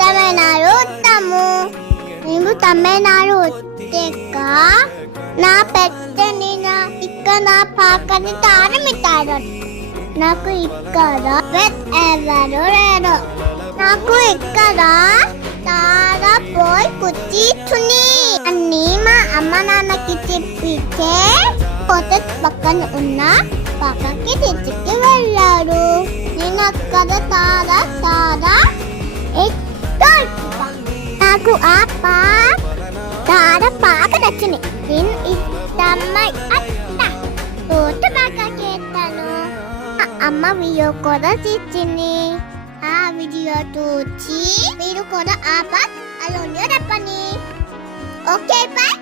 తమిళనాడు వస్తాము. మేము తమిళనాడు వచ్చాక నా పెద్దని ఇక్కడ నా పాకని తారమితాడు. నాకు ఇక్కడ ఎవరు లేరు. నాకు ఇక్కడ తార పోయి కూర్చుని అన్ని మా అమ్మ నాన్నకి చెప్పితే కొత్త పక్కన ఉన్న పక్కకి తెచ్చుకి వెళ్ళాడు. నేను అక్కడ తార నాకు ఆ తార పాక నచ్చింది. నేను ఇష్టమై తోట బాగా చేస్తాను. అమ్మ వీడియో కూడా తీసింది. ఆ వీడియో చూసి మీరు కూడా ఆ పాక్ అలోనే చెప్పండి. Okay bye.